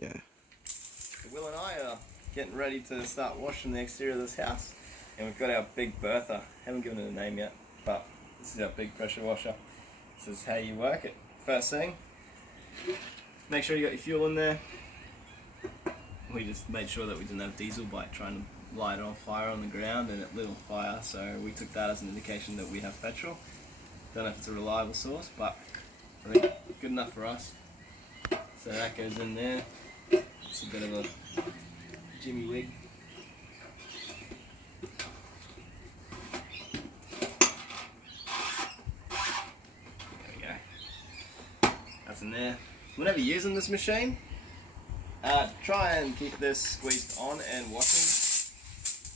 Yeah. Will and I are getting ready to start washing the exterior of this house, and we've got our big Bertha. Haven't given it a name yet, but this is our big pressure washer. This is how you work it. First thing, make sure you got your fuel in there. We just made sure that we didn't have diesel by trying to light it on fire on the ground, and it lit on fire, so we took that as an indication that we have petrol. Don't know if it's a reliable source, but I think good enough for us. So that goes in there. It's a bit of a Jimmy wig. There we go. That's in there. Whenever you're using this machine, try and keep this squeezed on and washing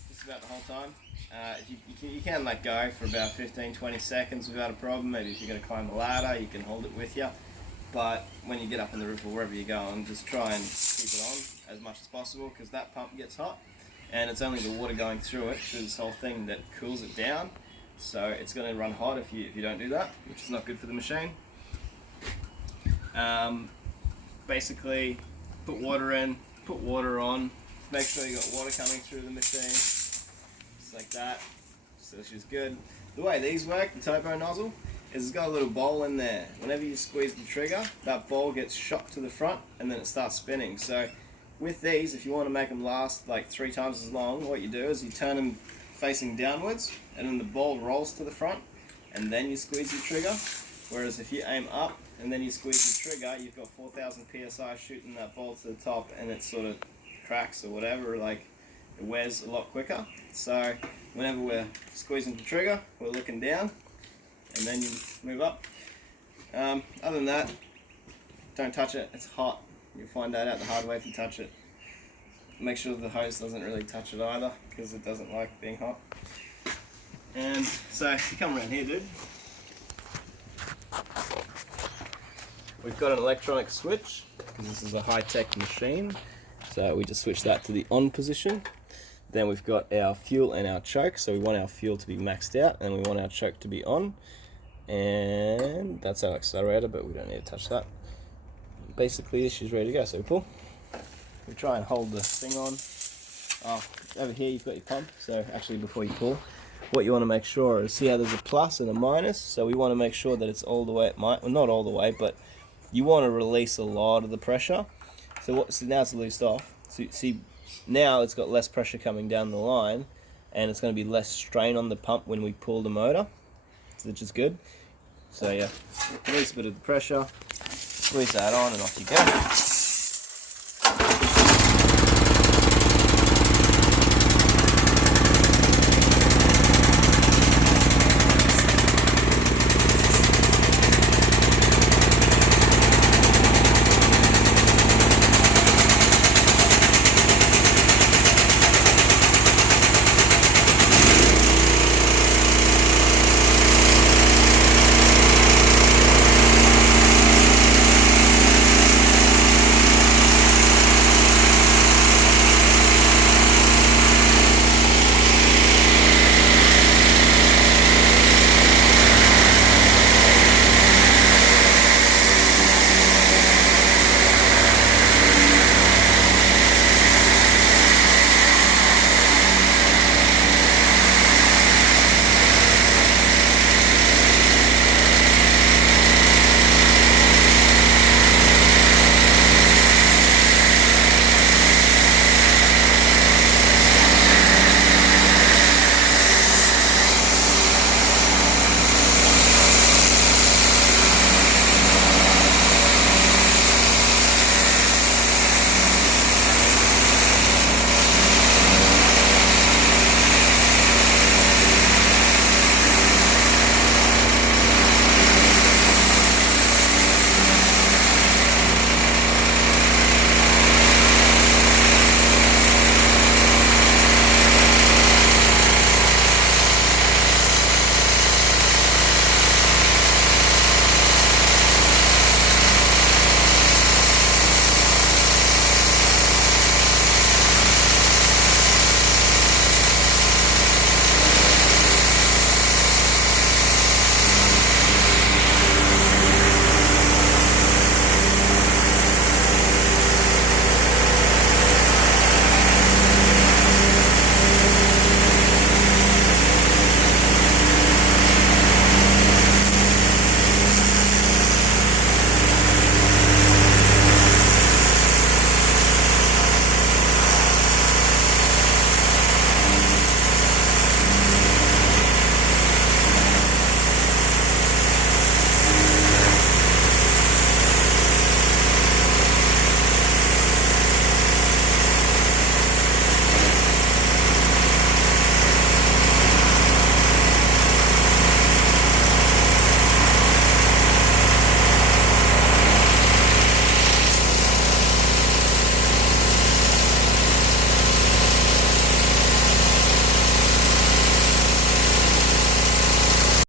just about the whole time. You can let go for about 15-20 seconds without a problem. Maybe if you're going to climb a ladder, you can hold it with you. But when you get up on the roof or wherever you're going, just try and keep it on as much as possible, because that pump gets hot, and it's only the water going through it, through this whole thing, that cools it down. So it's going to run hot if you don't do that, which is not good for the machine. Basically, put water in, put water on, make sure you got water coming through the machine, just like that. So she's good. The way these work, the turbo nozzle, is it's got a little bowl in there. Whenever you squeeze the trigger, that bowl gets shot to the front and then it starts spinning. So with these, if you want to make them last like 3 times as long, what you do is you turn them facing downwards, and then the ball rolls to the front, and then you squeeze the trigger. Whereas if you aim up and then you squeeze the trigger, you've got 4,000 psi shooting that ball to the top, and it sort of cracks or whatever, like it wears a lot quicker. So whenever we're squeezing the trigger, we're looking down, and then you move up. Other than that, don't touch it, it's hot. You'll find that out the hard way if you touch it. Make sure the hose doesn't really touch it either, because it doesn't like being hot. And so if you come around here, dude, we've got an electronic switch, because this is a high-tech machine. So we just switch that to the on position. Then we've got our fuel and our choke, so we want our fuel to be maxed out and we want our choke to be on. And that's our accelerator, but we don't need to touch that. Basically, she's ready to go, so we pull. We try and hold the thing on. Over here you've got your pump, so actually before you pull, what you want to make sure is, see how there's a plus and a minus, so we want to make sure that it's all the way at well, not all the way, but you want to release a lot of the pressure. So now it's loosed off. So see, now it's got less pressure coming down the line, and it's going to be less strain on the pump when we pull the motor, which is good. So yeah, release a bit of the pressure, squeeze that on, and off you go.